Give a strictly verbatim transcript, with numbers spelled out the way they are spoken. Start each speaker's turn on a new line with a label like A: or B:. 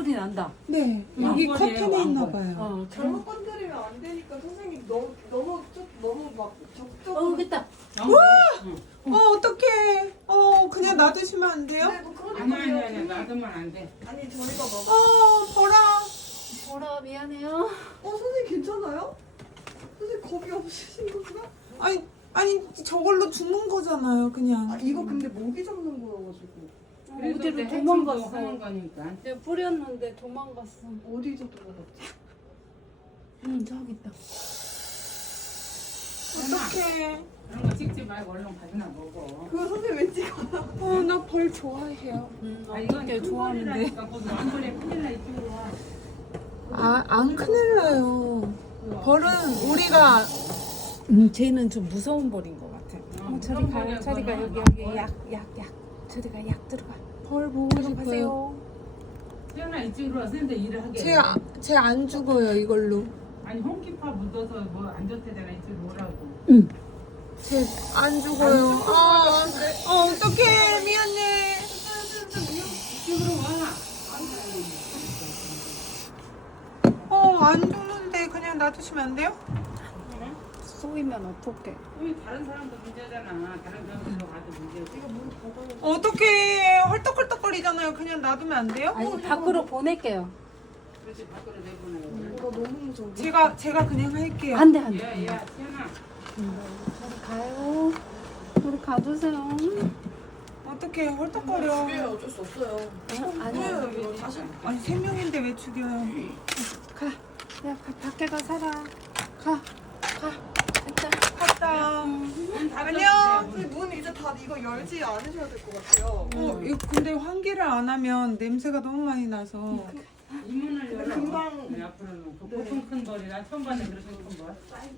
A: 소리 난다.
B: 네, 여기
C: 왕벌이에요,
B: 커튼에 있나
C: 왕벌.
B: 봐요.
A: 어,
D: 잘못 건드리면 안 되니까 선생님 너무 너무 쭉 너무 막
A: 어,
D: 적극적으로.
A: 여기다.
B: 어, 어떡해. 어, 그냥 놔두시면 안 돼요?
D: 네, 뭐 그러니까
C: 아니 아니
D: 그래요.
C: 아니 놔두면 안 돼.
D: 아니 저희가 막.
B: 어, 보라.
A: 보라, 미안해요.
D: 어 선생님 괜찮아요? 선생님 겁이 없으신 건가?
B: 아니, 아니, 저걸로 죽는 거잖아요, 그냥.
D: 아 이거 근데 모기 잡는 거여가지고.
C: 그래도
A: 어디로
C: 이제
A: 도망갔어.
C: 해충도 하는 거니까.
A: 내가 뿌렸는데 도망갔어.
D: 어디서 들어갔지?
A: 응, 저기 있다.
B: 어떡해.
C: 그런 거 찍지 말고 얼른 가져나 먹어.
D: 그거 선생님 왜 찍어요?
B: 어, 나 벌 좋아해요.
A: 응,
C: 아 이건
A: 어떻게 좋아하는데.
C: 좋아하는데. 거기 왕벌에 큰일 나 이쪽으로 와.
B: 아, 안 큰일 나요. 벌은 우리가
A: 음, 쟤는 좀 무서운 벌인 것 같아.
C: 어,
A: 저리
C: 무서운
A: 가,
C: 벌이야,
A: 저리 가,
C: 그거는.
A: 여기, 여기,
C: 왕벌.
A: 약, 약, 약. 저리 가, 약 들어가.
B: 벌 보고 싶어요.
A: 가세요.
C: 태어나 이쪽으로 와서 근데 일을 하게.
B: 제, 아- 제 안 죽어요, 이걸로.
C: 아니 홍기파 묻어서 뭐 안 좋대잖아 이쪽으로 오라고.
A: 응.
B: 제 안 죽어요. 어, 어, 어떡해. 미안해.
C: 이쪽으로 와.
B: 어, 안 죽는데 그냥 놔두시면 안 돼요?
A: 쏘이면 어떡해.
C: 우리 다른 사람도 문제잖아. 다른 사람들도 가도 문제지. 이거 문
B: 어떡해. 헐떡헐떡거리잖아요. 그냥 놔두면 안 돼요?
A: 아니, 밖으로 보낼게요.
C: 그렇지 밖으로 내보내요.
D: 이거 너무 무서워.
B: 제가, 제가 그냥 할게요.
A: 안 돼, 안 돼.
C: 야야 태연아.
A: 저리 가요. 우리 가주세요.
B: 어떡해. 헐떡거려.
D: 죽여요 어쩔 수 없어요.
A: 어? 아니야.
D: 죽여요 이거 다시.
B: 아니, 세 명인데 왜 죽여요?
A: 가. 야, 가, 밖에 가 살아. 가. 가. 진짜.
B: 갔다. 안녕.
D: 선생님 문 이제 다 이거 열지 않으셔야 될 것 같아요.
B: 어, 이거 근데 환기를 안 하면 냄새가 너무 많이 나서.
C: 이 문을 열어.
D: 금방-
C: 네, 앞으로는 그 보통 큰 벌이라 처음 봤는 그렇게 큰 벌.